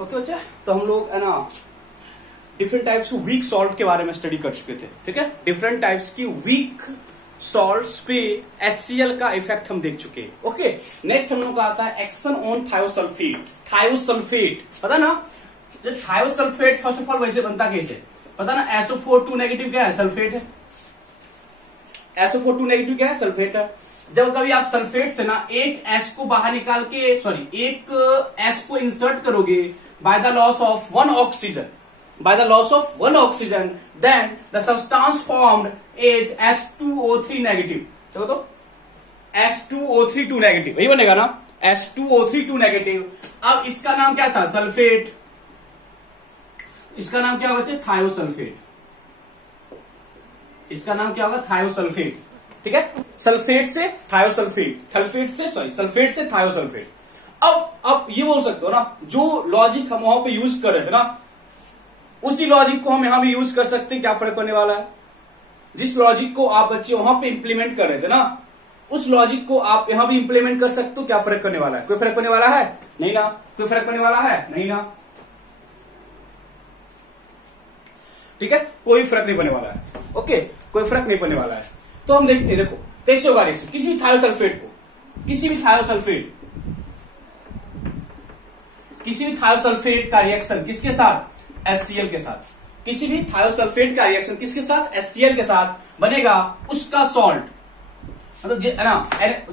Okay बच्चा, तो हम लोग है ना different types of weak salt के बारे में स्टडी कर चुके थे, ठीक है। डिफरेंट टाइप्स की वीक सॉल्ट्स पे HCl का इफेक्ट हम देख चुके हैं। ओके, नेक्स्ट हम लोग का आता है एक्शन ऑन थायोसल्फेट। थायोसल्फेट पता ना, थायोसल्फेट फर्स्ट ऑफ ऑल वैसे बनता कैसे पता ना, SO4 2 नेगेटिव क्या है, सल्फेट है। SO4 2 नेगेटिव क्या है, सल्फेट है। जब कभी आप सल्फेट से ना एक S को बाहर निकाल के एक S को इंसर्ट करोगे by the loss of one oxygen, then the substance formed is S2O3 negative। चलो तो S2O3 2 नेगेटिव वही बनेगा ना, S2O3 2 नेगेटिव। अब इसका नाम क्या था, सल्फेट। इसका नाम क्या होगा, थायोसल्फेट। इसका नाम क्या होगा, थायोसल्फेट, ठीक है। सल्फेट से थायोसल्फेट, सल्फेट से थायोसल्फेट। अब ये बोल सकते हो ना, जो लॉजिक हम वहां पे यूज कर रहे थे ना, उसी लॉजिक को हम यहां भी यूज कर सकते हैं। क्या फर्क पड़ने वाला है, जिस लॉजिक को आप बच्चे वहां पे इंप्लीमेंट कर रहे थे ना, उस लॉजिक को आप यहां भी इंप्लीमेंट कर सकते हो। क्या फर्क पड़ने वाला है, कोई फर्क पड़ने वाला है नहीं ना, कोई फर्क पड़ने वाला है नहीं ना, ठीक है, कोई फर्क नहीं पड़ने वाला है। ओके, कोई फर्क नहीं पड़ने वाला है। तो हम देखते हैं, देखो कैसे होगा रिएक्शन किसी भी थायोसल्फेट को, किसी भी थायोसल्फेट का रिएक्शन किसके साथ, HCl के साथ। किसी भी थायोसल्फेट का रिएक्शन किसके साथ, HCl के साथ बनेगा। उसका सॉल्ट मतलब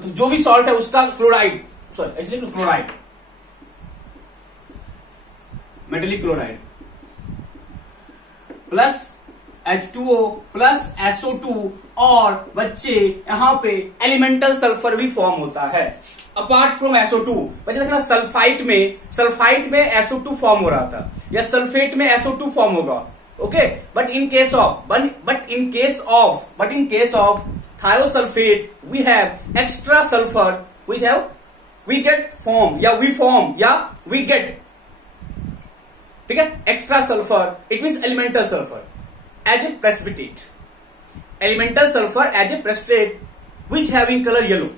जो भी सॉल्ट है उसका chloride, chloride, metallic chloride plus H2O plus SO2, और बच्चे यहां पे एलिमेंटल सल्फर भी फॉर्म होता है अपार्ट फ्रॉम SO2। बच्चे देखना, सल्फाइट में SO2 फॉर्म हो रहा था, या सल्फेट में SO2 फॉर्म होगा। Okay, but in case of thiosulphate we have extra sulphur, we get form या वी गेट, ठीक है, extra sulphur, it means elemental sulphur as a precipitate, which having color yellow,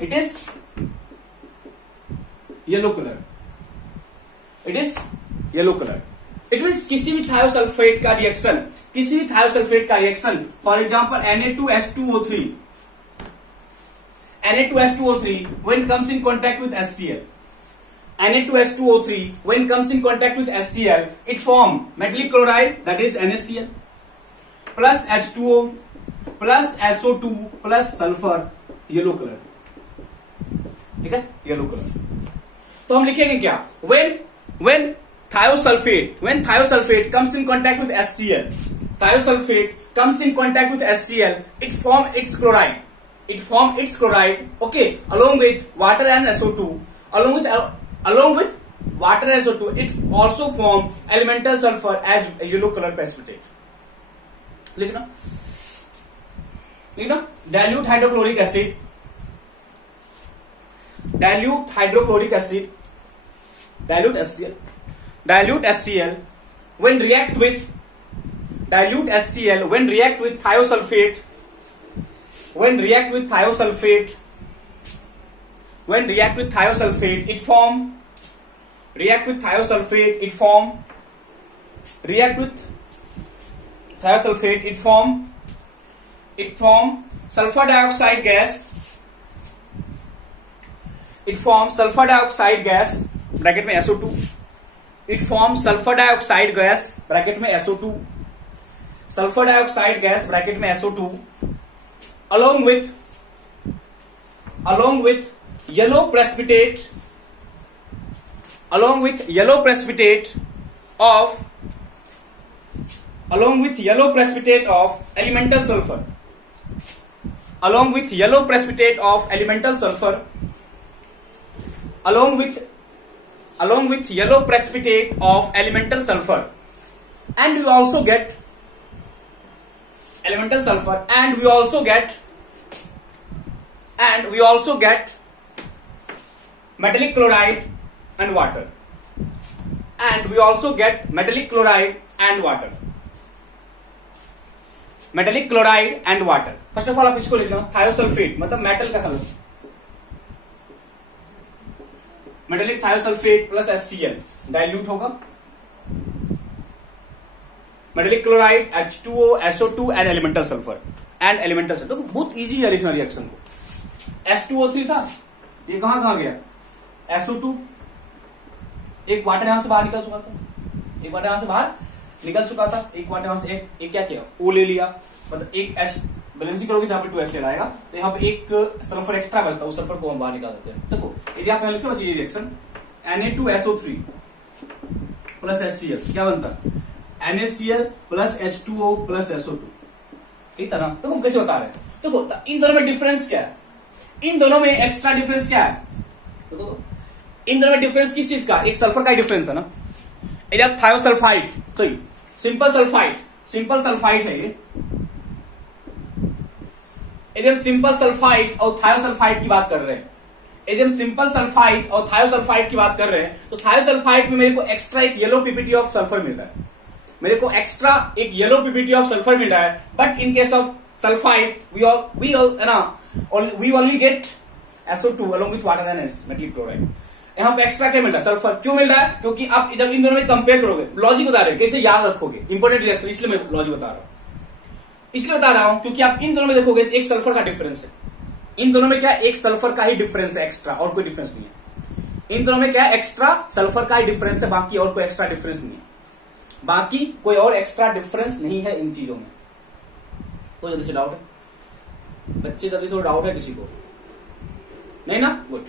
it is yellow color, it means किसी भी thiosulphate का reaction, for example Na2S2O3 when comes in contact with HCl, it form metallic chloride, that is NaCl, plus H2O plus SO2 plus sulphur, yellow colour, ठीक है, yellow colour. तो हम लिखेंगे क्या, when thiosulphate comes in contact with HCl, it form its chloride, okay, along with water and SO2, along with water and SO2, it also form elemental sulfur as a yellow color precipitate। लिखना dilute hydrochloric acid, dilute HCl when react with thiosulfate, it form sulfur dioxide gas, bracket में SO2, bracket में SO2, along with yellow precipitate of elemental sulfur, along with yellow precipitate of elemental sulfur, and we also get elemental sulfur, and we also get metallic chloride and water, first of all आप इसको लिखना, thiosulphate मतलब metal का sulphur, metallic thiosulphate plus HCl dilute होगा, metallic chloride H2O SO2 and elemental sulphur तो बहुत easy है लिखना रिएक्शन को। H2O3 था, ये कहां गया, SO2, एक वाटर यहां से बाहर निकल चुका था, एक वाटर यहां से बाहर निकल चुका था, एक वाटर यहां से एक क्या किया, O ले लिया, मतलब एक H बैलेंसिंग करोगे तो यहाँ पे 2HCl आएगा, तो यहाँ पे एक सल्फर एक्स्ट्रा बचता है, उस सल्फर को हम बाहर निकाल देते हैं। देखो यदि आप लिखते बच्चे ये रिएक्शन Na2SO3 प्लस HCl क्या बनता है, NaCl plus H2O plus SO2, ठीक था ना। तो हम कैसे बता रहे हैं, देखो इन दोनों में डिफरेंस क्या है, इन दोनों में एक्स्ट्रा डिफरेंस क्या है, तो इन दोनों में डिफरेंस किस चीज का, एक सल्फर का ही डिफरेंस है ना। यदि थायोसल्फाइड, सॉरी सिंपल सल्फाइड है ये, यदि हम सिंपल सल्फाइड और थायोसल्फाइड की बात कर रहे हैं, यदि हम सिंपल सल्फाइड और थायोसल्फाइड की बात कर रहे हैं, तो थायोसल्फाइड में मेरे को एक्स्ट्रा एक येलो पीपीटी ऑफ सल्फर मिल रहा है, मेरे को एक्स्ट्रा एक येलो पीपीटी ऑफ सल्फर मिल रहा है। But in case of sulphide we only get SO2 along with water and metallic chloride. यहाँ पे एक्स्ट्रा क्या मिल रहा है, सल्फर। क्यों मिल रहा है, क्योंकि आप जब इन दोनों में कंपेयर करोगे, लॉजिक बता रहे हैं कैसे याद रखोगे, इंपॉर्टेंट रिएक्शन, इसलिए मैं लॉजिक बता रहा हूं क्योंकि आप इन दोनों में देखोगे एक सल्फर का डिफरेंस है, इन दोनों में क्या एक सल्फर का ही डिफरेंस है एक्स्ट्रा, और कोई डिफरेंस नहीं है। इन दोनों में क्या एक्स्ट्रा सल्फर का ही डिफरेंस है, बाकी और कोई एक्स्ट्रा डिफरेंस नहीं है, बाकी कोई और एक्स्ट्रा डिफरेंस नहीं है इन चीजों में। कोई जल्दी से डाउट है बच्चे, जल्दी से डाउट है किसी को, नहीं ना, गुड।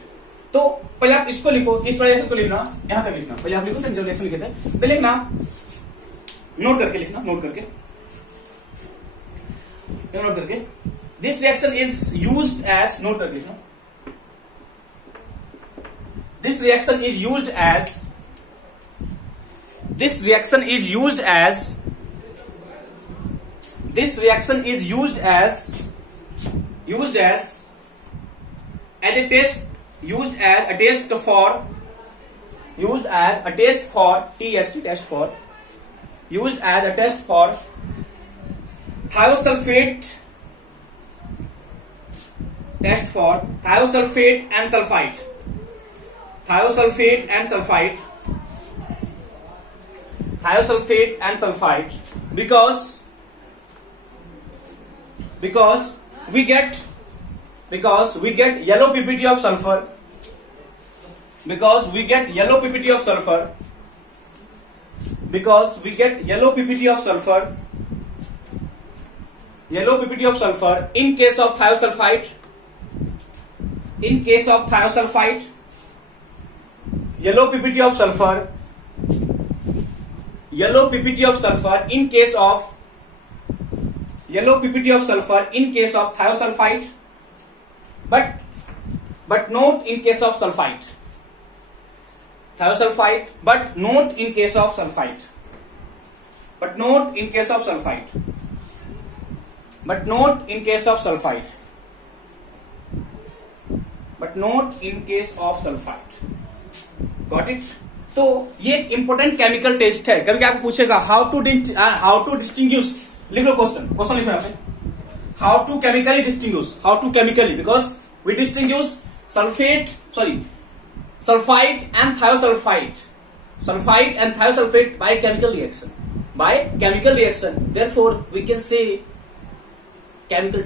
तो पहले आप इसको लिखो, इस रिएक्शन को लिखना, यहां तक लिखना, पहले आप लिखो जो रिएक्शन लिखे थे, पहले लिखना, नोट करके लिखना, नोट करके this reaction is used as, note करके लिखना, this reaction is used as, this reaction is used as a test, used as a test for used as a test for thiosulfate, test for thiosulfate and sulfite, thiosulfate and sulfite because we get yellow ppt of sulfur, because we get yellow ppt of sulfur in case of thiosulfite, yellow ppt of sulfur in case of thiosulfite, but not in case of sulfite, but not in case of sulfite, got it। तो ये एक important chemical test है, कभी आपको पूछेगा how to distinguish, लिख लो question लिखो यहाँ पे, how to chemically, because we distinguish sulphide and thiosulphate by chemical reaction, therefore we can say chemical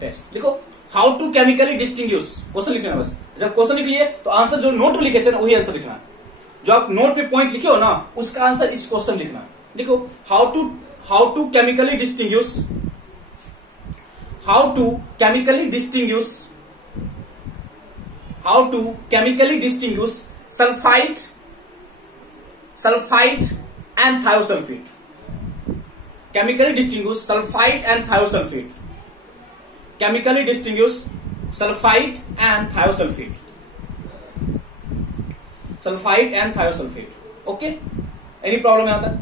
test. लिखो how to chemically distinguish, question लिखना बस। जब क्वेश्चन लिख लिए तो आंसर जो नोट में लिखे थे ना वही आंसर लिखना, जो आप नोट पे पॉइंट लिखे हो ना उसका आंसर इस क्वेश्चन लिखना। देखो how to chemically distinguish sulphide and thiosulphate, chemically distinguish sulphide and thiosulphate, okay. Any problem यहां तक,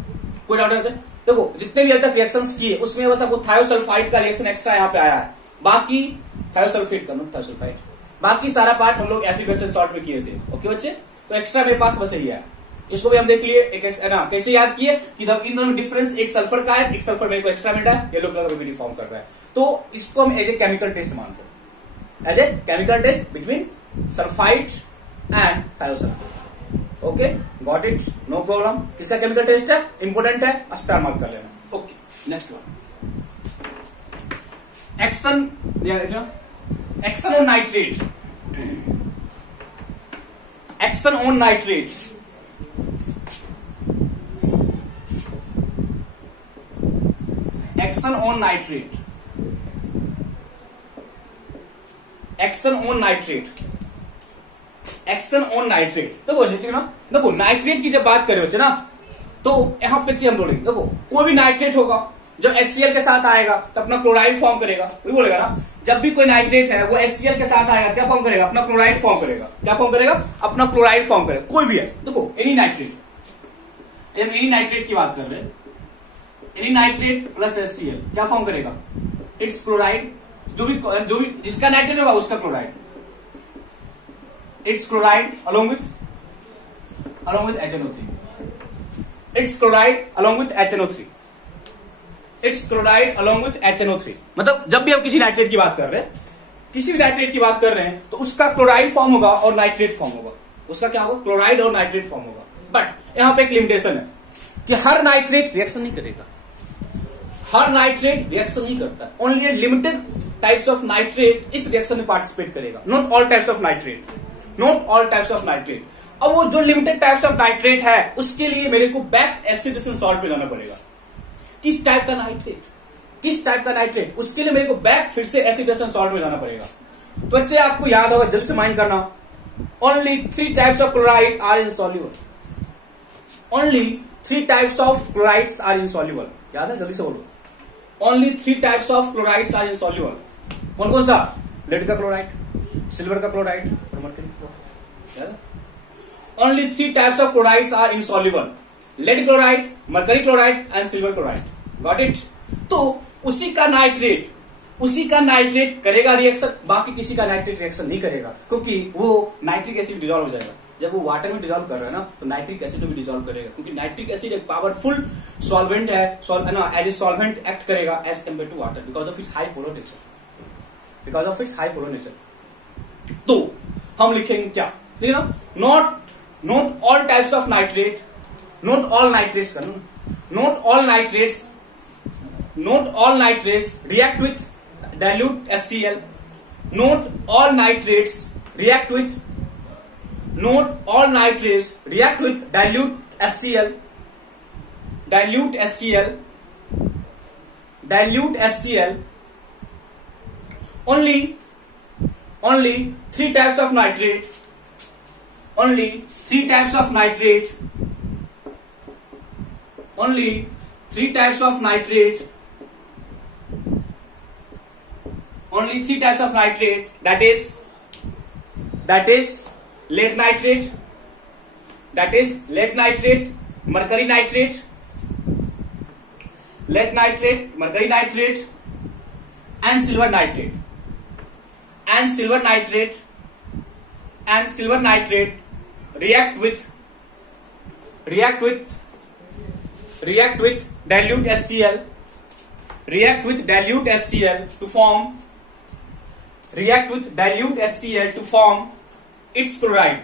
कोई डाउट है? देखो जितने भी अभी तक रिएक्शंस किए उसमें बस आपको थायोसल्फाइड का रिएक्शन एक्स्ट्रा यहाँ पे आया है, बाकी थायोसल्फेट का थायोसल्फाइड, बाकी सारा पार्ट हम लोग एसिड बेस एंड सॉल्ट में किए थे, ओके बच्चे। तो एक्स्ट्रा मेरे पास बस यही है, इसको भी हम देख लिए, एक ना कैसे याद किए कि जब इन दोनों डिफरेंस एक सल्फर का है, एक सल्फर मेरे को एक्स्ट्रा मिल रहा है, येलो कलर में फॉर्म कर रहा है, तो इसको हम एज ए केमिकल टेस्ट मानते हैं, as a chemical test between sulphide and thiosulphate. Okay, got it, no problem. किसका केमिकल टेस्ट है, इंपोर्टेंट है, स्टार मार्क कर लेना। Okay, next one, action on nitrate. Action on nitrate, action on nitrate, action on nitrate, action on nitrate. देखो ठीक है ना, देखो नाइट्रेट की जब बात करें बच्चे ना, तो यहां पे हम बोलेंगे, देखो कोई भी नाइट्रेट होगा जो HCl के साथ आएगा तो अपना क्लोराइड फॉर्म करेगा। वही बोलेगा ना, जब भी कोई नाइट्रेट है वो HCl के साथ आएगा, क्या फॉर्म करेगा, अपना क्लोराइड फॉर्म करेगा। क्या फॉर्म करेगा, अपना क्लोराइड फॉर्म करेगा। कोई भी है, देखो एनी नाइट्रेट, एनी नाइट्रेट की बात कर रहे हैं, एनी नाइट्रेट प्लस HCl क्या फॉर्म करेगा, इट्स क्लोराइड। जो भी जिसका नाइट्रेट होगा उसका chloride, it's chloride along with HNO3, it's chloride along with HNO3, it's chloride along with HNO3। मतलब जब भी हम किसी नाइट्रेट की बात कर रहे हैं, किसी भी नाइट्रेट की बात कर रहे हैं, तो उसका क्लोराइड फॉर्म होगा और नाइट्रेट फॉर्म होगा। उसका क्या होगा, क्लोराइड और नाइट्रेट फॉर्म होगा। बट यहां पे एक लिमिटेशन है कि हर नाइट्रेट रिएक्शन नहीं करेगा, हर नाइट्रेट रिएक्शन नहीं करता, only limited types of nitrate इस रिएक्शन में पार्टिसिपेट करेगा। Not all types of nitrate, not all types of nitrate. अब वो जो लिमिटेड टाइप्स ऑफ नाइट्रेट है उसके लिए मेरे को बैक एसिडेशन सॉल्ट पे जाना पड़ेगा। किस टाइप का नाइट्रेट, किस टाइप का नाइट्रेट, उसके लिए मेरे को बैक फिर से एसिडेशन सॉल्ट में जाना पड़ेगा। तो बच्चे आपको याद होगा, जल्द से माइंड करना, only 3 types of chloride are insoluble, only 3 types of chlorides are insoluble. याद है, जल्दी से बोलो, only 3 types of chlorides are insoluble. कौन कौन सा, लेड का क्लोराइड, सिल्वर का क्लोराइड और mercury chloride. Only 3 types of chlorides are insoluble, lead chloride, mercury chloride and silver chloride. Got it. तो उसी का नाइट्रेट करेगा रिएक्शन, बाकी किसी का नाइट्रेट रिएक्शन नहीं करेगा, क्योंकि वो नाइट्रिक एसिड डिजॉल्व हो जाएगा। जब वो वाटर में डिजॉल्व कर रहा है ना, तो नाइट्रिक एसिड में भी डिजॉल्व करेगा, क्योंकि नाइट्रिक एसिड एक पावरफुल सॉल्वेंट है, एज ए सॉल्वेंट एक्ट करेगा as compare to water, because of its high polar nature, because of its high polar nature. तो हम लिखेंगे क्या, ठीक है ना, not all types of nitrate, not all nitrates, not all nitrates react with dilute HCl, not all nitrates react with dilute HCl, only 3 types of nitrate, only 3 types of nitrate, only 3 types of nitrate, only 3 types of nitrate, that is lead nitrate, mercury nitrate, lead nitrate, mercury nitrate and silver nitrate, react with dilute HCl, to form its chloride,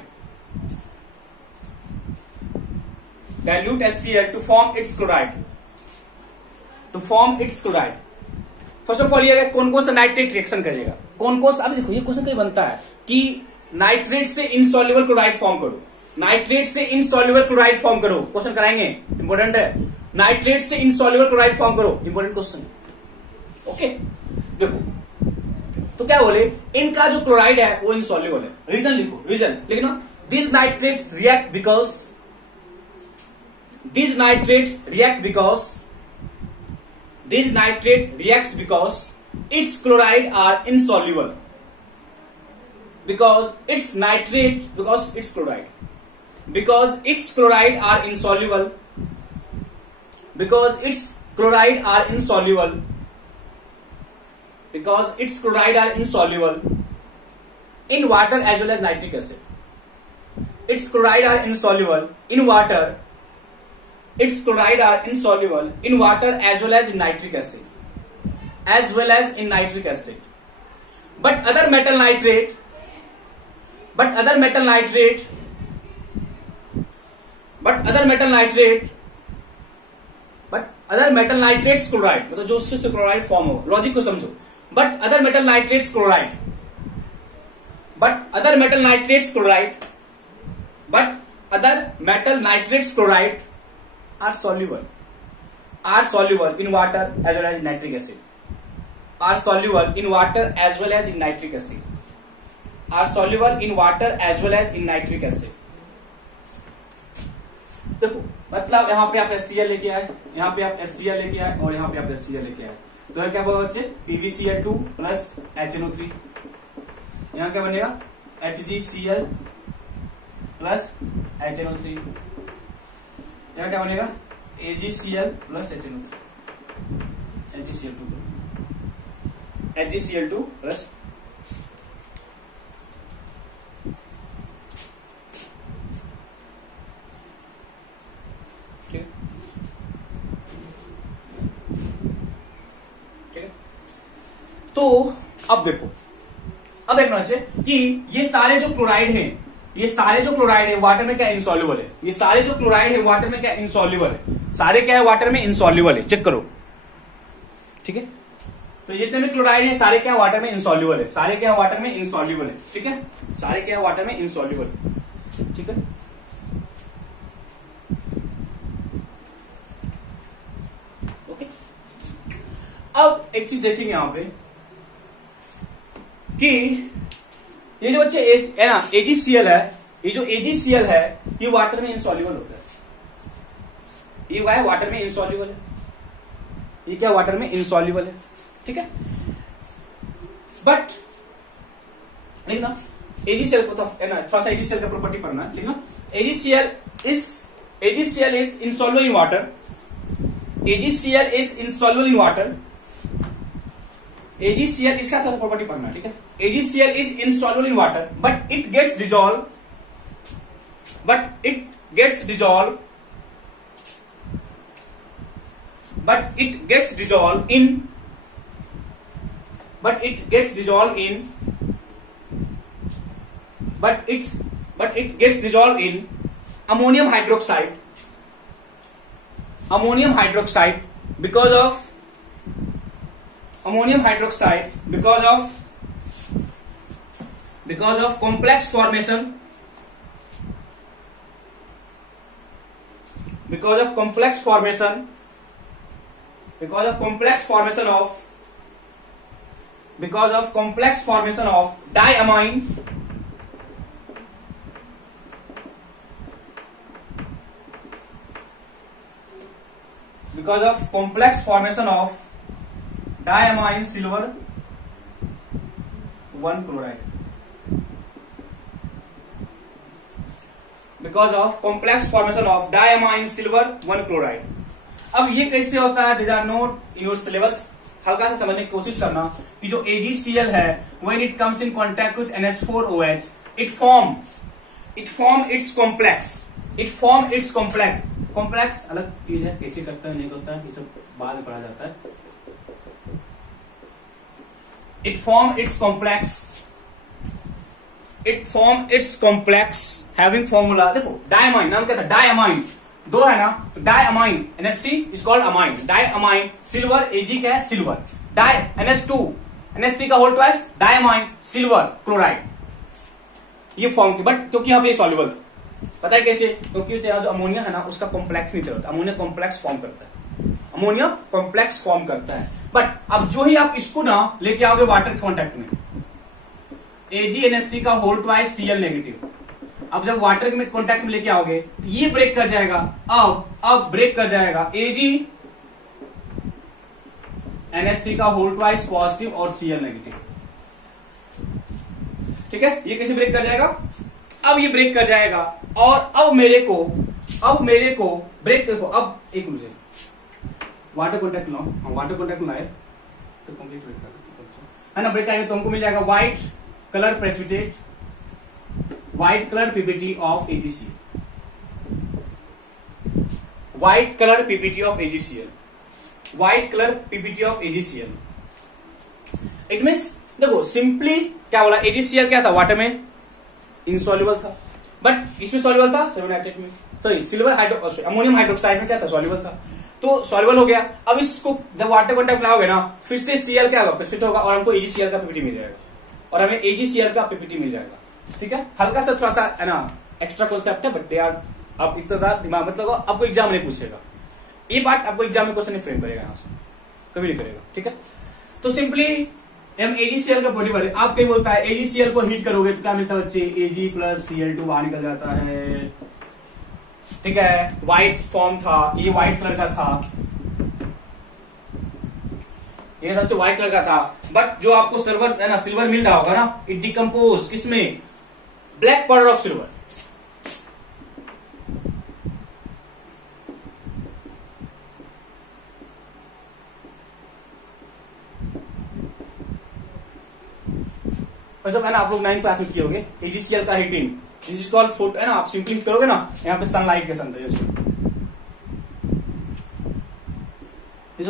first of all ये कौन कौन सा nitrate reaction करेगा, कौन कौन सा। अब देखो ये क्वेश्चन कहीं बनता है कि नाइट्रेट से इनसॉल्युबल क्लोराइड फॉर्म करो, नाइट्रेट से इनसॉल्युबल क्लोराइड फॉर्म करो, क्वेश्चन कराएंगे, इंपॉर्टेंट है। नाइट्रेट से इनसॉल्युबल क्लोराइड फॉर्म करो, इंपॉर्टेंट क्वेश्चन। ओके, देखो तो क्या बोले, इनका जो क्लोराइड है वो इनसॉल्युबल है। रीजन लिखो, रीजन लिखना, this nitrates react because its chloride are insoluble, because its chloride are insoluble in water as well as nitric acid. Its chloride are insoluble in water, as well as in nitric acid, but other metal nitrate but other metal nitrate chloride, मतलब जो उससे chloride form हो, logic को समझो। But other metal nitrates chloride are soluble in water as well as in nitric acid, are soluble in water as well as in nitric acid, are soluble in water as well as in nitric acid। देखो मतलब यहाँ पे आप HCl लेके आए, यहाँ पे आप HCl लेके आए और यहाँ पे आप HCl लेके आए, तो क्या होगा बच्चे, PbCl2 प्लस HNO3, यहाँ क्या बनेगा HgCl प्लस HNO3, यहाँ क्या बनेगा AgCl प्लस HgCl2 प्लस ठीक है। तो अब देखो, अब देखना चाहिए कि ये सारे जो क्लोराइड है वाटर में क्या इनसॉल्युबल है, ये सारे जो क्लोराइड है वाटर में क्या इनसॉल्युबल है, सारे क्या है वाटर में इनसॉल्युबल है, चेक करो। ठीक है, तो जितने भी क्लोराइड है सारे क्या वाटर में इनसॉल्युबल है, सारे क्या वाटर में इनसॉल्युबल है। ठीक है, सारे क्या वाटर में इनसॉल्युबल है। ठीक है, ओके। अब एक चीज देखेंगे यहां पे कि ये जो बच्चे है ना AgCl है, ये जो AgCl है ये वाटर में इनसॉल्युबल होता है, ये क्या है वाटर में इनसॉल्युबल है, ये क्या वाटर में इनसॉल्युबल है। ठीक है, बट लिखना AgCl को तो है ना, थोड़ा सा AgCl का प्रॉपर्टी पढ़ना है, लिखना AgCl is insoluble in water, AgCl is insoluble in water, AgCl इसका थोड़ा प्रॉपर्टी पढ़ना। ठीक है, AgCl is insoluble in water but it gets dissolved in ammonium hydroxide because of complex formation of diamine silver 1 chloride, because of complex formation of diamine silver 1 chloride। अब ये कैसे होता है, these are not in your syllabus, हल्का सा समझने की कोशिश करना कि जो AgCl है when it comes in contact with NH4OH it form its complex अलग चीज है, कैसे करता है नहीं करता है ये सब बाद में पढ़ा जाता है। It form its complex having formula, देखो diamine नाम क्या था, diamine दो है ना, तो diamine NH3 is called amine, diamine silver, Ag क्या है silver, NH3 का होल ट्वाइस diamine silver chloride, ये फॉर्म की, बट क्योंकि यहाँ पे सॉल्युबल पता है कैसे, क्योंकि जो अमोनिया है ना उसका कॉम्प्लेक्स नहीं होता, अमोनिया कॉम्प्लेक्स फॉर्म करता है, बट अब जो ही आप इसको ना लेके आओगे वाटर के कॉन्टेक्ट में, AgNH3 का होल ट्वाइस Cl नेगेटिव, अब जब वाटर में कॉन्टेक्ट में लेके आओगे तो ये ब्रेक कर जाएगा, अब ब्रेक कर जाएगा AgNH3 का होल ट्वाइस पॉजिटिव और Cl नेगेटिव। ठीक है, ये कैसे ब्रेक कर जाएगा, अब ये ब्रेक कर जाएगा और अब मेरे को ब्रेक देखो, अब एक मुझे वाटर कॉन्टेक्ट लो, वाटर कॉन्टेक्ट में आए तो कंप्लीट ब्रेक है ना, ब्रेक आएगा तो हमको मिल जाएगा white colour precipitate, white colour PPT of AgCl, white colour PPT of AgCl। It means देखो सिंपली क्या बोला, AgCl क्या था वाटर में इनसॉल्युबल था, बट किसमें सॉल्युबल था, सिल्वर नाइट्रेट में। तो सिल्वर अमोनियम हाइड्रोक्साइड में क्या था, सॉल्युबल था, तो सॉल्युबल हो गया। अब इसको जब वाटर कॉन्टैक्ट लगाओगे ना, फिर से Cl क्या होगा, प्रेसिपिटेट होगा और हमको AgCl का पीपीटी मिल जाएगा, और हमें AgCl का पीपीटी मिल जाएगा। ठीक है, हल्का सा थोड़ा सा है ना एक्स्ट्रा कॉन्सेप्ट है, बट दे आर, आप इतना दिमाग मत लगाओ, आपको एग्जाम नहीं पूछेगा ये बात, आपको एग्जाम में क्वेश्चन नहीं फ्रेम करेगा यहाँ से, कभी नहीं करेगा। ठीक है, तो सिंपली हम AgCl का प्रोडक्ट बने। आप कहीं बोलता है AgCl को हीट करोगे तो क्या मिलता है बच्चे, Ag प्लस Cl2 बाहर निकल जाता है। ठीक है, व्हाइट फॉर्म था, ये व्हाइट कलर का था, ये सबसे व्हाइट कलर का था, बट जो आपको सिल्वर है ना, सिल्वर मिल रहा होगा ना, इट डिकम्पोज किसमें, ब्लैक पाउडर ऑफ सिल्वर। सब है ना, आप लोग 9th क्लास में किए होंगे AgCl का heating, this is called photo, है ना, आप सिंपली करोगे ना, यहाँ पे सनलाइट के sun this is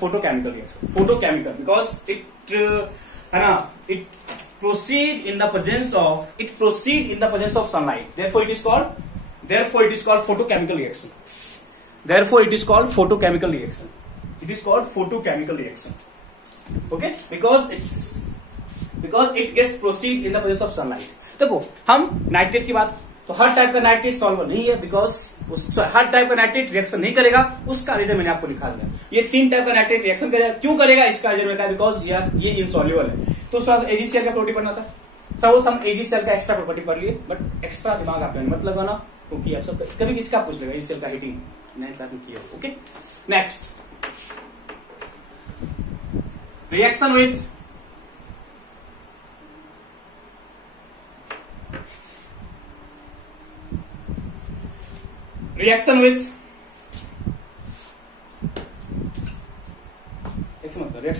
photochemical reaction, photochemical, because it है ना, it proceed in the presence of sunlight, therefore it is called photochemical reaction, okay, because it gets proceed in the presence of sunlight। देखो हम nitrate की बात, तो हर type का nitrate solver नहीं है, बिकॉज हर टाइप का नाइट्रेट रिएक्शन नहीं करेगा, उसका रीजन मैंने आपको लिखा दिया। ये 3 टाइप का नाइट्रेट रिएक्शन करेगा, क्यों करेगा इसका रीजन मैंने कहा, बिकॉज ये इनसॉल्युबल है। तो उसके बाद AgCl का प्रॉपर्टी बनना था, सब हम AgCl का एक्स्ट्रा प्रॉपर्टी पढ़ लिए, बट एक्स्ट्रा दिमाग आपने मत लगाना, क्योंकि आप सब कभी किसका पूछ लेगा, AgCl का हीटिंग 9th क्लास में किया। Okay, next reaction with reaction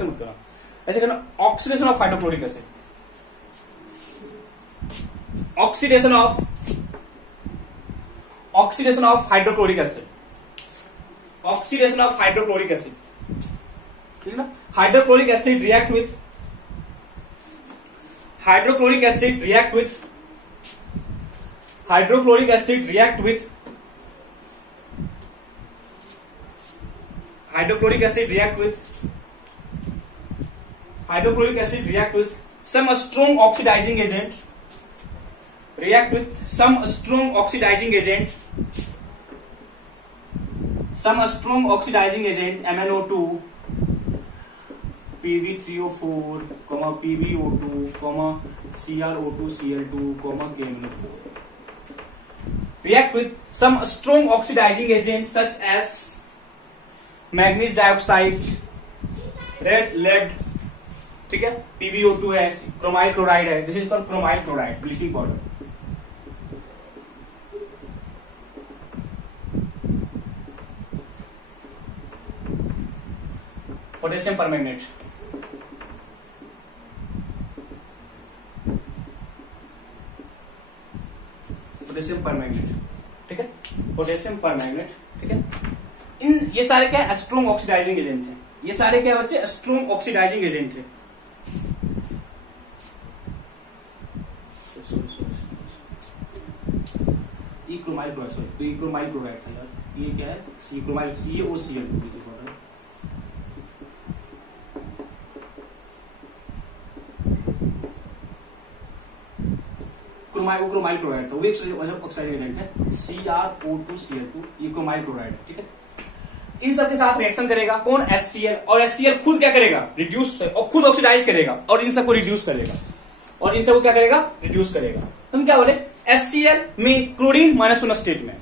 मत करना, ऐसे करना, oxidation of hydrochloric acid, oxidation of hydrochloric acid, ठीक है ना। Hydrochloric acid react with hydrochloric acid react with some strong oxidizing agent, MnO2, Pb3O4, PbO2, CrO2, Cl2, KMnO4. React with some strong oxidizing agents such as manganese dioxide, lead, ठीक है, PbO2 है, chromyl chloride है, this is called chromyl chloride, bleaching powder. Potassium permanganate, ठीक है, potassium permanganate, ठीक है। ये सारे क्या है, स्ट्रॉन्ग ऑक्सीडाइजिंग एजेंट है, ये सारे क्या बच्चे, स्ट्रॉन्ग ऑक्सीडाइजिंग एजेंट है। क्रोमाइल क्लोराइड था यार, ये क्या है, क्रोमाइल CaOCl2, क्रोमाइल क्लोराइड था, वो एक ऑक्साइड एजेंट है, CrO2Cl2, ये क्रोमाइल क्लोराइड है, ठीक है। इन सब के साथ रिएक्शन करेगा कौन, HCl, और HCl खुद क्या करेगा, रिड्यूस, और खुद ऑक्सीडाइज करेगा, और इन सबको रिड्यूस करेगा, हम क्या बोले, HCl में क्लोरीन -1 स्टेट में,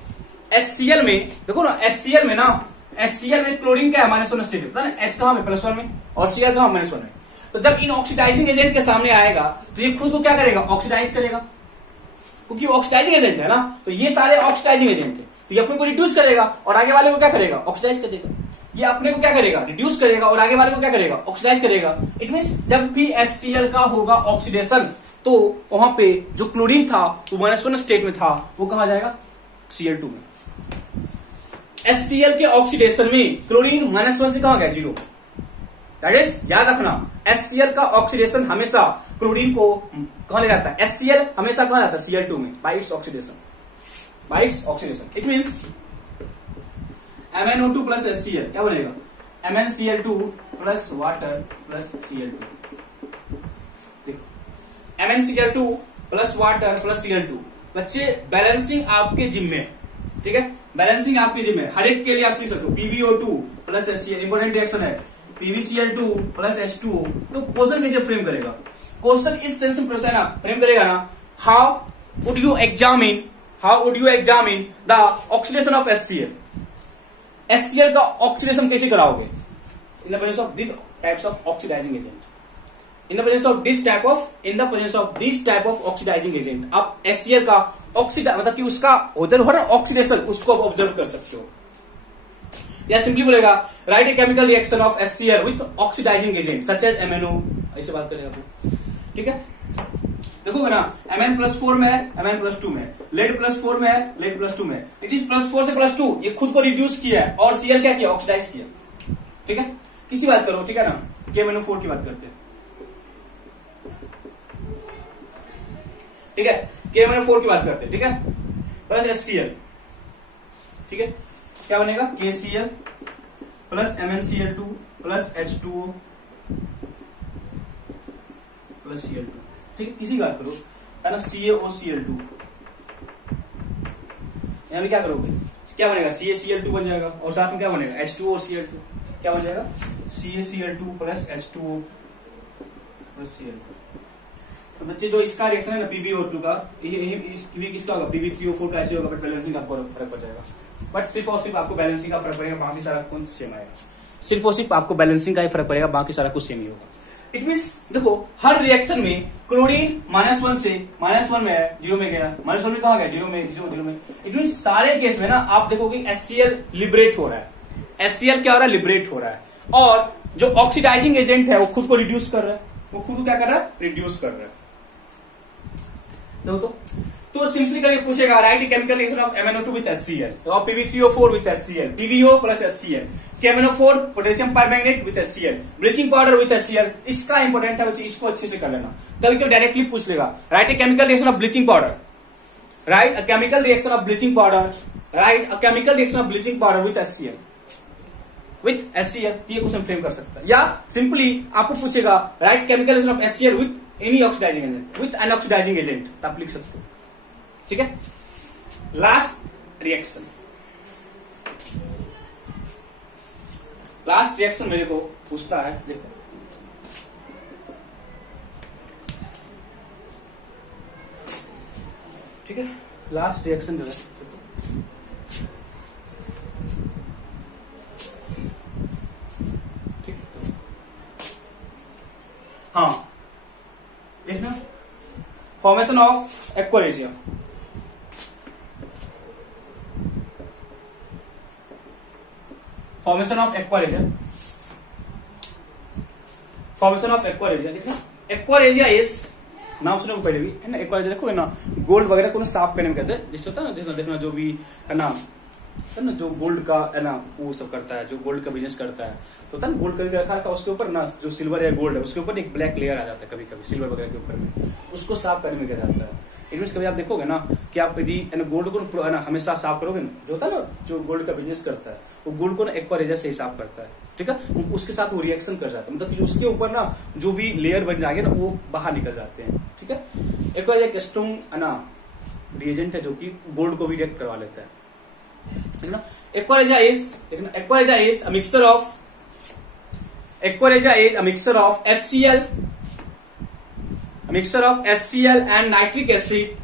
HCl में देखो ना, HCl में क्लोरीन क्या है, -1 स्टेट में, पता ना, H कहां में, +1 में, और Cl कहां, -1 में। तो जब इन ऑक्सीडाइजिंग एजेंट के सामने आएगा तो ये खुद को क्या करेगा, ऑक्सीडाइज करेगा, क्योंकि ऑक्सीडाइजिंग एजेंट है ना, तो ये सारे ऑक्सीडाइजिंग एजेंट है, तो ये अपने को रिड्यूस करेगा और आगे वाले को क्या करेगा, ऑक्सीडाइज करेगा। ये अपने को क्या करेगा, रिड्यूस करेगा, और आगे वाले को क्या करेगा, ऑक्सीडाइज करेगा। इट मींस जब भी HCl का होगा ऑक्सीडेशन, तो वहां पे जो क्लोरीन था वो -1 स्टेट में था, वो कहा जाएगा Cl2 में। HCl के ऑक्सीडेशन में क्लोरीन -1 से कहा गया 0, दैट इज याद रखना HCl का ऑक्सीडेशन हमेशा क्लोरीन को कहां ले जाता है, HCl हमेशा कहां जाता है Cl2 में bye its oxidation, bye its oxidation. It means MnO2 plus HCl क्या बनेगा, MnCl2 plus water plus Cl2। देखो MnCl2 plus water plus Cl2। बच्चे बैलेंसिंग आपके जिम्मे, ठीक है, बैलेंसिंग आपके जिम्मे, हर एक के लिए आप लिख सकते हो PbO2 plus HCl, important reaction है PbCl2 प्लस H2O। तो क्वेश्चन कैसे फ्रेम करेगा, क्वेश्चन इस सेंस में प्रश्न ना फ्रेम करेगा ना, how would you examine the oxidation of HCl, HCl का ऑक्सीडेशन कैसे कराओगे, in the presence of this types of oxidizing agent, in the presence of this type of oxidizing agent. आप HCl का ऑक्सीडाइज मतलब कि उसका उधर हो रहा ऑक्सीडेशन, उसको आप ऑब्जर्व कर सकते हो। या सिंपली बोलेगा write a chemical reaction of HCl with oxidising agent such as MnO, ऐसे बात करेगा आपको, ठीक है। देखोगे ना Mn+4 में है, Mn+2 में, लेड +4 में है, लेड +2 में, इट इज +4 से +2 ये खुद को रिड्यूस किया है और Cl क्या किया, ऑक्सीडाइज किया, ठीक है। किसी बात करो, ठीक है ना, KMnO4 की बात करते हैं, ठीक है, KMnO4 की बात करते हैं, ठीक है, प्लस HCl, ठीक है, क्या बनेगा KCl plus MnCl2 plus H2O plus Cl2, ठीक है। किसी बात करो है ना, CaOCl2, यहां भी क्या करोगे, क्या बनेगा CaCl2 बन जाएगा और साथ में क्या बनेगा H2OCl2, क्या बन जाएगा CaCl2 plus H2O plus Cl2। तो बच्चे जो इसका रिएक्शन है ना PbO2 का, ये किसका होगा Pb3O4 का, ऐसे होगा, बट बैलेंसिंग आपको फर्क पड़ जाएगा, बट सिर्फ और सिर्फ आपको बैलेंसिंग का फर्क पड़ेगा, बाकी सारा कुछ सेम आएगा, सिर्फ और सिर्फ आपको बैलेंसिंग का ही फर्क पड़ेगा, बाकी सारा कुछ सेम ही होगा। इट मींस देखो हर रिएक्शन में क्लोरीन -1 से -1 में है, 0 में गया, -1 में कहा गया 0 में, 0 में। इट मींस सारे केस में ना आप देखोगे HCl लिबरेट हो रहा है, HCl क्या हो रहा है, लिबरेट हो रहा है, और जो ऑक्सीडाइजिंग एजेंट है वो खुद को रिड्यूस कर रहा है, वो खुद को क्या कर रहा है, रिड्यूस कर रहा है। तो सिंपली करके पूछेगा write chemical reaction of MnO2 with HCl और Pb3O4 with HCl, PbO plus HCl, KMnO4 potassium permanganate with HCl, bleaching powder with HCl। इसका इंपॉर्टेंट है बच्चे, इसको अच्छे से कर लेना, कभी क्यों डायरेक्टली पूछ लेगा write a chemical reaction of bleaching powder, write a chemical reaction of bleaching powder, write a chemical reaction of bleaching powder with HCl, ये क्वेश्चन फ्रेम कर सकता है। या सिंपली आपको पूछेगा write chemical reaction of HCl with any oxidising agent, with an oxidising agent, आप लिख सकते हो, ठीक है। लास्ट रिएक्शन मेरे को पूछता है, देखो ठीक है, लास्ट रिएक्शन जो है, ठीक, हाँ देखना formation of aqua regia, formation of aqua regia देखना, एक्वारेजिया इज नाम सुनो पहले भी है ना, एक्वारेजिया देखो है ना, गोल्ड वगैरह को साफ करने में कहते हैं, जिससे होता है ना, जिसमें देखना जो भी है ना जो गोल्ड का है ना वो सब करता है, जो गोल्ड का बिजनेस करता है, तो होता है ना गोल्ड करके रखा रखा, उसके ऊपर ना जो सिल्वर या गोल्ड है उसके ऊपर एक ब्लैक लेयर आ जाता है, कभी कभी सिल्वर वगैरह के ऊपर में, उसको साफ करने में क्या जाता है। इट मीन कभी आप देखोगे ना कि आप यदि गोल्ड को ना हमेशा साफ करोगे ना, जो होता है ना जो गोल्ड का बिजनेस करता है वो गोल्ड को ना एक्वारेजिया से ही साफ करता है, ठीक है, उसके साथ वो रिएक्शन कर जाता है, मतलब कि उसके ऊपर ना जो भी लेयर बन जाएंगे ना वो बाहर निकल जाते हैं, ठीक है। एक्वारेजिया एक स्ट्रॉन्ग है ना रिएजेंट है जो कि गोल्ड को भी रिएक्ट करवा लेता है, ठीक है ना। Aqua regia is a mixture of HCl, and nitric acid,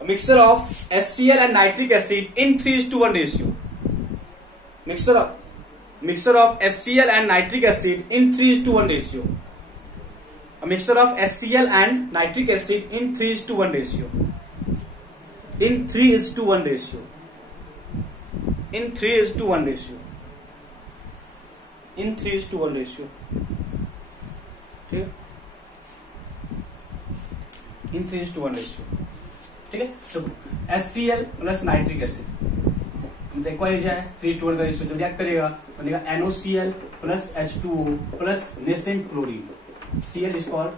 a mixture of HCl and nitric acid in 3:1 ratio, mixture of HCl and nitric acid in 3:1 ratio, a mixture of HCl and nitric acid in 3:1 ratio, in 3:1 ratio, in 3:1 ratio, in 3:1 ratio, ठीक है, in 3:1 ratio, ठीक है। तो HCl plus nitric acid मतलब aqua regia है, 3:1 का ratio, जब react करेगा बनेगा NaCl plus H2O plus nascent chlorine. Cl is called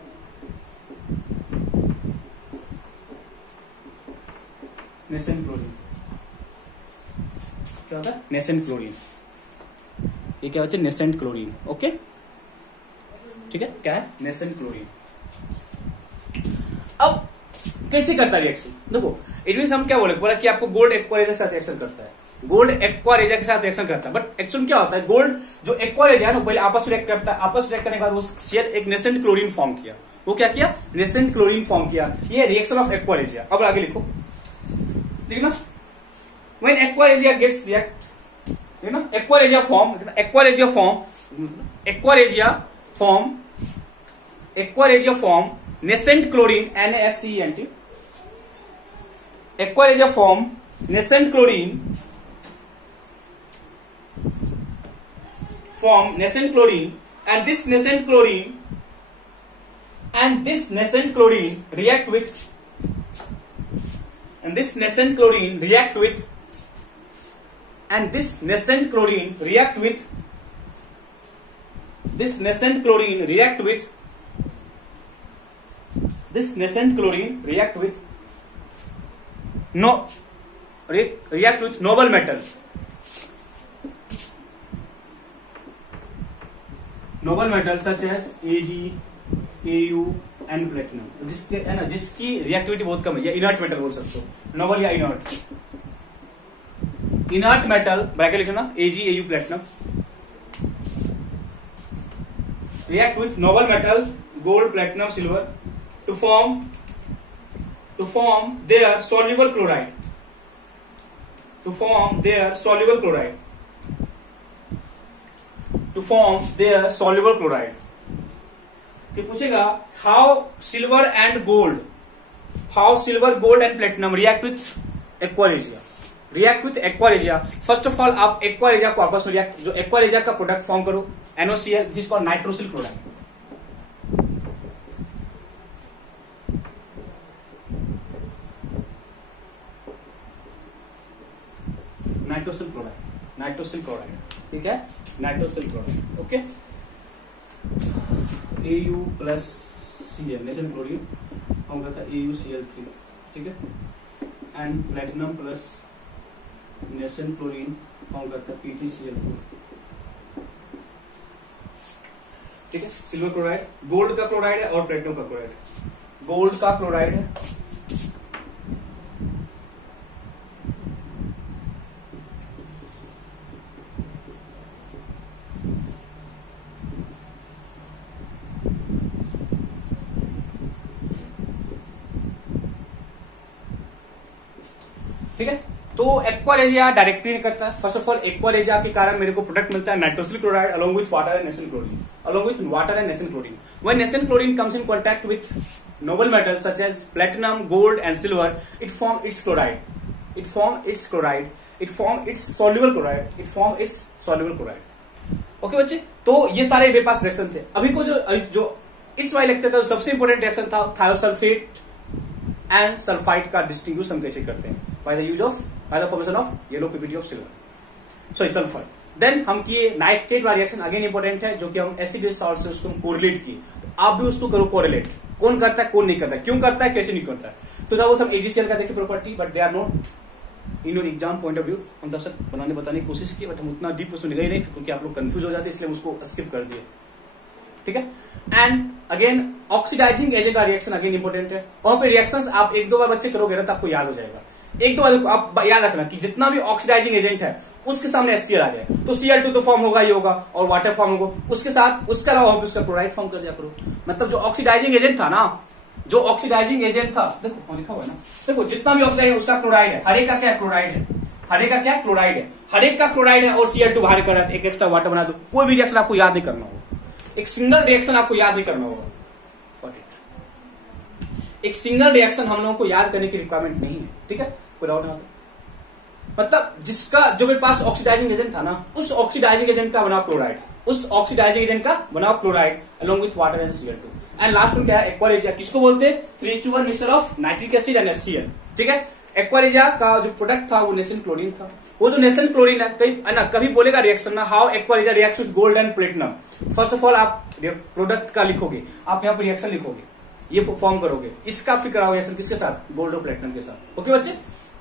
nascent chlorine. क्या होता है? Nascent chlorine. ये क्या होता है? Nascent chlorine. ओके, ठीक है, क्या है? Nascent chlorine. अब कैसे करता है रिएक्शन? देखो, इट मीन हम क्या बोला कि आपको गोल्ड एक्वारेजिया के साथ रिएक्शन करता है, गोल्ड एक्वारेजिया के साथ रिएक्शन करता है, बट एक्चुअली क्या होता है? गोल्ड जो एक्वारेजिया है ना, पहले आपस में रिएक्ट करता है, आपस में रिएक्ट करने के बाद वो शेयर एक नेसेंट क्लोरीन फॉर्म किया। वो क्या किया? नेसेंट क्लोरीन फॉर्म किया। ये रिएक्शन ऑफ एक्वारेजिया। अब आगे लिखो, देखना, व्हेन एक्वारेजिया गेट्स रिएक्ट, देखना, aqua regia form nascent chlorine NaSCENT, aquaresia form nascent chlorine and this nascent chlorine react with noble metal, such as Ag, Au and platinum, जिसके है ना, जिसकी रिएक्टिविटी बहुत कम है, या इनर्ट मेटल बोल सकते हो, नोबल या इनर्ट मेटल, ब्रैकेट लिखना, Ag, Au, platinum react with noble metal gold, platinum, silver to form their soluble chloride, ये पूछेगा how silver gold and platinum react with aquaresia। First of all आप aqua regia को आपस में react, जो aqua regia का product form करो NaCl, जिसको नाइट्रोसिल क्लोराइड, नाइट्रोसिल क्लोराइड, ठीक है, nitrosyl chloride. Okay, Au plus Cl nascent chlorine form करता है AuCl3, ठीक है, and platinum plus nascent chlorine form करता है PtCl4, ठीक है। सिल्वर क्लोराइड गोल्ड का क्लोराइड है और प्लेटिनम का क्लोराइड, गोल्ड का क्लोराइड है, ठीक है। तो एक्वारेजिया डायरेक्टली नहीं करता। फर्स्ट ऑफ ऑल एक्वारेजिया के कारण मेरे को प्रोडक्ट मिलता है nitrosyl chloride along with water and nascent chlorine. When nascent chlorine comes in contact with noble metals such as platinum, gold and silver, it form its soluble chloride। Okay बच्चे, तो ये सारे मेरे पास रिएक्शन थे। अभी को जो इस वाले लेक्चर का सबसे इंपोर्टेंट रिएक्शन था थायोसल्फेट एंड सल्फाइड का डिस्टिंग्विश हम कैसे करते हैं, by the formation of yellow PPT of sulphur. Then हम किए नाइट्रेट वाला रिएक्शन, अगेन इंपोर्टेंट है, जो कि हम एसिड बेस सॉल्ट से उसको कोरिलेट किए। आप भी उसको करो कोरिलेट, कौन करता है कौन नहीं करता है, क्यों करता है कैसे नहीं करता है। तो वो हम AgCl का देखिए property, but they are not in your exam point of view. हम दर्शक बताने की कोशिश की, बट हम उतना डीप उसमें गए नहीं क्योंकि आप लोग कंफ्यूज हो जाते, इसलिए हम उसको स्किप कर दिए, ठीक है। एंड अगेन ऑक्सीडाइजिंग एजेंट का रिएक्शन अगेन इंपोर्टेंट है। वहां पे रिएक्शंस आप एक दो बार बच्चे करोगे ना तो आपको याद हो जाएगा। एक दो बार आप याद रखना कि जितना भी ऑक्सीडाइजिंग एजेंट है उसके सामने HCl आ जाए तो Cl2 तो फॉर्म होगा ही होगा और वाटर फॉर्म होगा, उसके साथ उसके अलावा उसका क्लोराइड फॉर्म कर दिया करो। मतलब जो ऑक्सीडाइजिंग एजेंट था ना, देखो लिखा हुआ है ना, देखो जितना भी ऑक्सीडाइज है उसका क्लोराइड है, हर एक का क्या क्लोराइड है, हर एक का क्लोराइड है और Cl2 बाहर कर रहा है, एक एक्स्ट्रा वाटर बना दो। कोई भी रिएक्शन आपको याद नहीं करना होगा, एक सिंगल रिएक्शन आपको याद नहीं करना होगा। एक सिंगल रिएक्शन हम लोगों को याद करने की रिक्वायरमेंट नहीं है, ठीक है, कोई डाउट नहीं। मतलब जिसका जो मेरे पास ऑक्सीडाइजिंग एजेंट था ना, उस ऑक्सीडाइजिंग एजेंट का बनाओ chloride, along with water and Cl2। And last में क्या है, एक्वारेजिया किसको बोलते हैं, 3:1 mixture of nitric acid and HCl, ठीक है। एक्वारिजा का जो प्रोडक्ट था वो नेसेंट क्लोरीन था। वो जो नेसेंट क्लोरीन है कभी बोलेगा रिएक्शन ना, how aqua regia reacts with gold and platinum. First of all आप प्रोडक्ट का लिखोगे, आप यहाँ पर रिएक्शन लिखोगे, ये फॉर्म करोगे, इसका फिर कराओगे रिएक्शन किसके साथ, गोल्ड और प्लेटिनम के साथ। ओके बच्चे,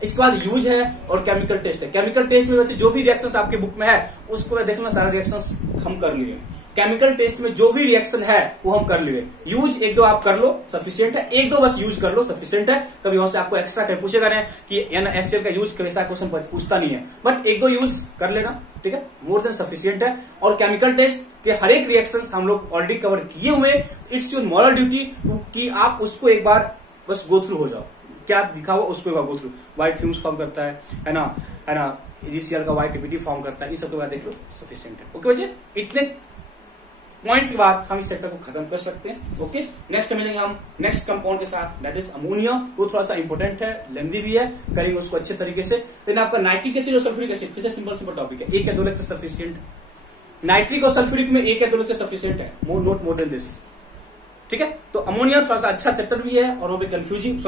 इसके बाद यूज है और केमिकल टेस्ट है। केमिकल टेस्ट में बच्चे जो भी रिएक्शंस आपके बुक में है उसको देखना, सारा रिएक्शंस हम कर लिए। केमिकल टेस्ट में जो भी रिएक्शन है वो हम कर लिए। यूज एक दो आप कर लो सफिशिएंट है, एक दो बस यूज कर लो सफिशिएंट है। कभी वहां से आपको एक्स्ट्रा कहीं पूछेगा नहीं कि NaCl का यूज कैसा क्वेश्चन पूछता नहीं है, बट एक दो यूज कर लेना, ठीक है, मोर देन सफिशिएंट है। और केमिकल टेस्ट के हर एक रिएक्शन हम लोग ऑलरेडी कवर किए हुए। इट्स योर मॉरल ड्यूटी कि आप उसको एक बार बस गो थ्रू हो जाओ, क्या दिखा हुआ उसको एक बार go through. White fumes form करता है ना, EgCl का व्हाइट EPT फॉर्म करता है, इस सब के बाद देख लो सफिशिएंट है। ओके बच्चे, इतने पॉइंट्स के बाद हम इस चैप्टर को खत्म कर सकते हैं। ओके, नेक्स्ट मिलेंगे हम नेक्स्ट कंपाउंड के साथ, दैट इज अमोनिया। वो थोड़ा सा इंपॉर्टेंट है, लेंदी भी है, करेंगे उसको अच्छे तरीके से। लेकिन आपका नाइट्रिक एसिड और सल्फ्यूरिक एसिड फिर से सिंपल टॉपिक है, 1 या 2 लेक्चर सफिशिएंट। नाइट्रिक और सल्फ्यूरिक में 1 या 2 लेक्चर सफिशिएंट है, नॉट मोर देन दिस, ठीक है। तो अमोनिया थोड़ा सा अच्छा चैप्टर भी है और वो भी कंफ्यूजिंग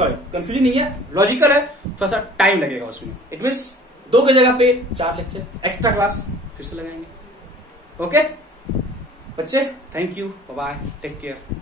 नहीं है, लॉजिकल है, थोड़ा सा टाइम लगेगा उसमें। इट मीन्स 2 की जगह पे 4 लेक्चर एक्स्ट्रा क्लास फिर से लगाएंगे। ओके बच्चे, thank you, bye bye, take care.